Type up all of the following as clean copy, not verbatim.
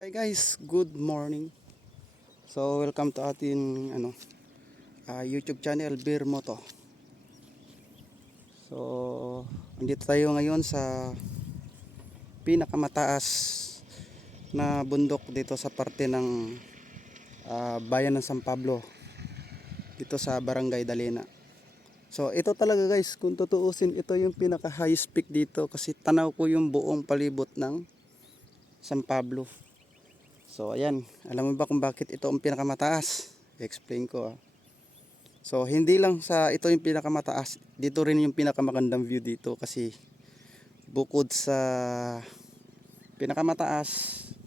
Hi guys, good morning. So welcome to ating YouTube channel Beer Moto. So andito tayo ngayon sa pinakamataas na bundok dito sa parte ng bayan ng San Pablo, dito sa Barangay Dalena. So ito talaga guys, kung tutuusin, ito yung pinaka highest peak dito kasi tanaw ko yung buong palibot ng San Pablo. So ayan, alam mo ba kung bakit ito ang pinakamataas? I-explain ko. So hindi lang sa ito yung pinakamataas, dito rin yung pinakamagandang view dito kasi bukod sa pinakamataas,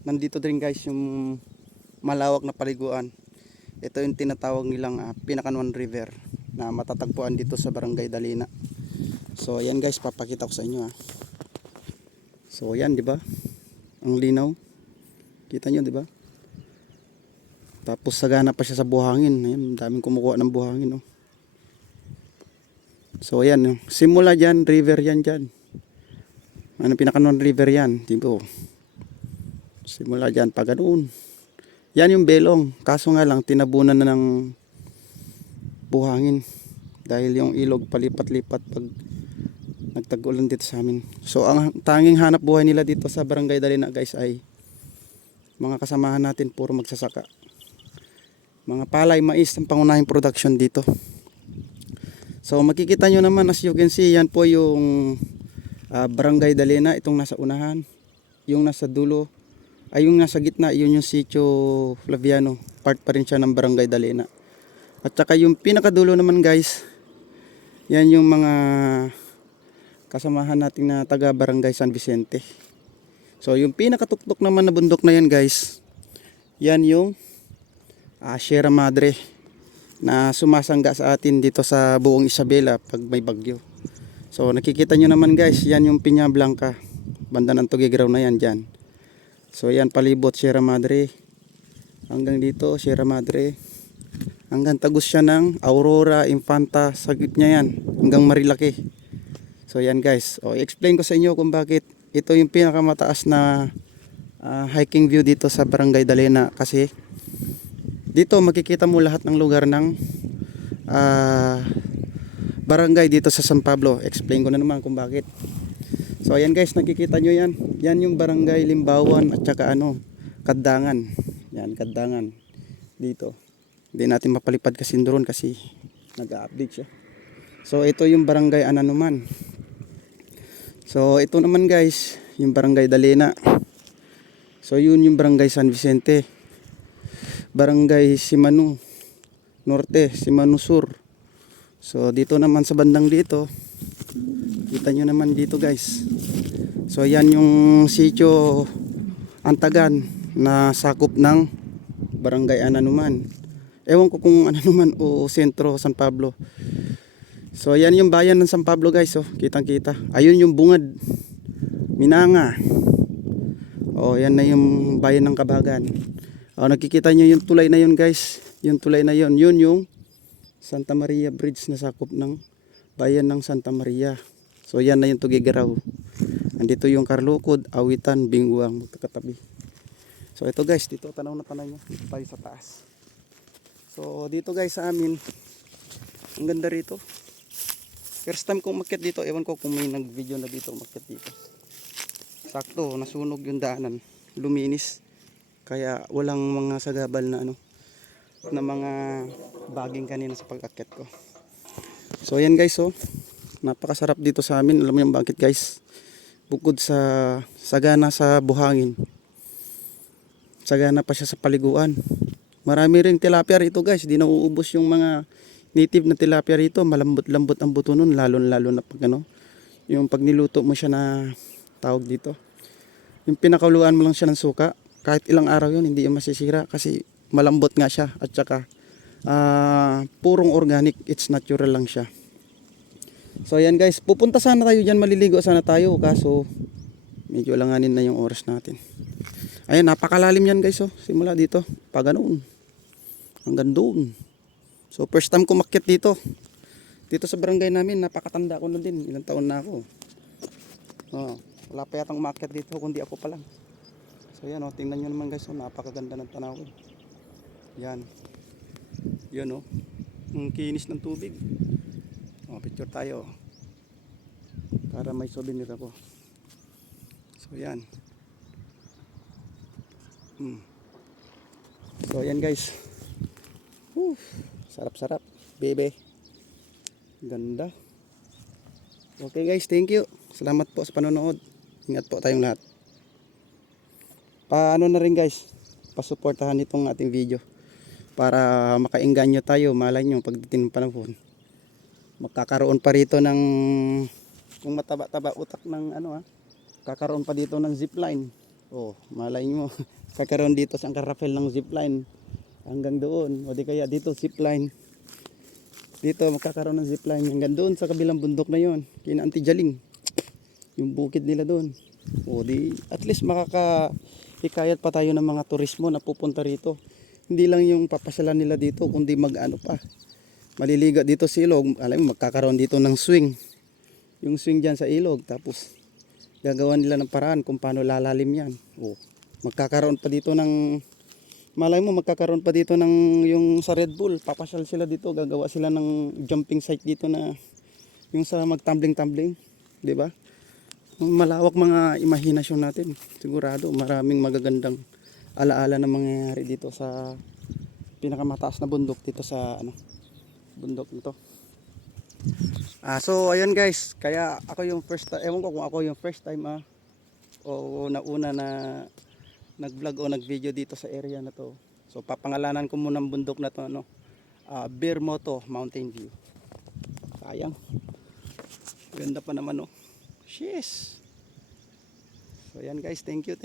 nandito din guys yung malawak na paliguan. Ito yung tinatawag nilang Pinakanuan River na matatagpuan dito sa Barangay Dalina. So ayan guys, papakita ko sa inyo. So ayan, 'di ba? Ang linaw. Kita nyo, 'di ba? Tapos sagana pa siya sa buhangin. Ayan, daming kumukuha ng buhangin, oh. So ayan, oh. Simula diyan, river yan diyan. Ano, Pinakanuan River yan, tipo. Simula diyan pa ganoon. Yan yung belong. Kaso nga lang tinabunan na ng buhangin dahil yung ilog palipat-lipat pag nagtag-ulan dito sa amin. So ang tanging hanap buhay nila dito sa Barangay Dalina guys ay mga kasamahan natin puro magsasaka. Mga palay, mais ang pangunahing production dito. So makikita nyo naman, as you can see, yan po yung Barangay Dalena, itong nasa unahan. Yung nasa dulo, ay yung nasa gitna, yun yung Sitio Flaviano. Part pa rin siya ng Barangay Dalena. At saka yung pinakadulo naman guys, yan yung mga kasamahan natin na taga Barangay San Vicente. So yung pinakatuktok naman na bundok na yan guys, yan yung Sierra Madre na sumasangga sa atin dito sa buong Isabela pag may bagyo. So nakikita nyo naman guys, yan yung Piña Blanca, banda ng Tugigraw na yan dyan. So yan palibot Sierra Madre, hanggang dito Sierra Madre, hanggang tagos siya ng Aurora, Infanta, sagip niya yan hanggang Marilaki. So yan guys, i-explain ko sa inyo kung bakit ito yung pinakamataas na hiking view dito sa Barangay Dalena. Kasi dito makikita mo lahat ng lugar ng barangay dito sa San Pablo. Explain ko na naman kung bakit. So ayan guys, nakikita nyo yan. Yan yung Barangay Limbawan at saka Kaddangan. Yan, Kaddangan. Dito. Hindi natin mapalipad kasi drone kasi nag-update siya. So ito yung Barangay Ananuman. So ito naman guys, yung Barangay Dalena. So yun yung Barangay San Vicente. Barangay Simanu Norte, Simanu Sur. So dito naman sa bandang dito, kita nyo naman dito guys. So yan yung Sitio Antagan na sakop ng Barangay Ananuman. Ewan ko kung Ananuman o Sentro San Pablo. So yan yung bayan ng San Pablo guys, kitang kita. Ayun yung Bungad, Minanga. Yan na yung bayan ng Kabagan. Nakikita nyo yung tulay na yun guys. Yung tulay na yun, yun yung Santa Maria Bridge na sakop ng bayan ng Santa Maria. So yan na yung Tugigraw. Andito yung Carlukod, Awitan, Binguang, magkakatabi. So ito guys, dito tanaw na tanaw nyo. Dito tayo sa taas. So dito guys sa amin, ang ganda rito. First time kong umakyat dito, ewan ko kung may nag-video na dito umakyat dito. Sakto, nasunog yung daanan, luminis. Kaya walang mga sagabal na na mga baging kanina sa pag-akyat ko. So ayan guys, napakasarap dito sa amin. Alam mo yung bakit guys? Bukod sa sagana sa buhangin, sagana pa siya sa paliguan. Marami ring tilapia rito guys. Di nauubos yung mga native na tilapia rito. Malambot-lambot ang buto nun, lalo na pag yung pag niluto mo siya na tawag dito. Yung pinakuluan mo lang siya ng suka, kahit ilang araw yun hindi yung masisira kasi malambot nga siya at saka purong organic, it's natural lang siya. So ayan guys, pupunta sana tayo dyan, maliligo sana tayo, kaso medyo langanin na yung oras natin. Ayan, napakalalim yan guys, simula dito pa ganoon hanggang doon. So first time ko makyat dito sa barangay namin. Napakatanda ko na din, ilang taon na ako. Wala pa yatang umakyat dito kundi ako pa lang. So yan oh, tingnan nyo naman guys, oh, napakaganda ng tanawin. Yan. Yan oh. Ang kinis ng tubig. Oh, picture tayo. Para may souvenir ako. So yan. So yan guys. Whew. Sarap-sarap, bebe. Ganda. Okay guys, thank you. Salamat po sa panonood. Ingat po tayong lahat. Paano na rin guys, pasuportahan itong ating video para makaengganyo tayo. Malay nyo pagdating ng panahon, magkakaroon pa rito ng, kung mataba-taba utak ng ano kakaroon pa dito ng zipline. Oh, malay nyo kakaroon dito sa karapel ng zipline hanggang doon, o di kaya dito zipline. Dito magkakaroon ng zipline hanggang doon sa kabilang bundok na yon, kina Antijaling, yung bukid nila doon. O di at least makaka-hikayat pa tayo ng mga turismo na pupunta rito. Hindi lang yung papasyalan nila dito, kundi mag-ano pa, maliliga dito sa ilog. Alam mo, magkakaroon dito ng swing. Yung swing dyan sa ilog, tapos gagawa nila ng paraan kung paano lalalim yan. O magkakaroon pa dito ng, malay mo magkakaroon pa dito ng yung sa Red Bull, papasyal sila dito, gagawa sila ng jumping site dito na yung sa magtumbling-tumbling, di ba? Malawak mga imahinasyon natin. Sigurado maraming magagandang alaala na mangyayari dito sa pinakamataas na bundok dito sa bundok nito. So ayun guys, kaya ako yung first time, ewan ko kung ako yung first time o nauna na nag-vlog o nag-video dito sa area na to. So papangalanan ko muna ang bundok na to, Birmoto Mountain View. Sayang. Ganda pa naman, oh. Yes. So yan guys, thank you.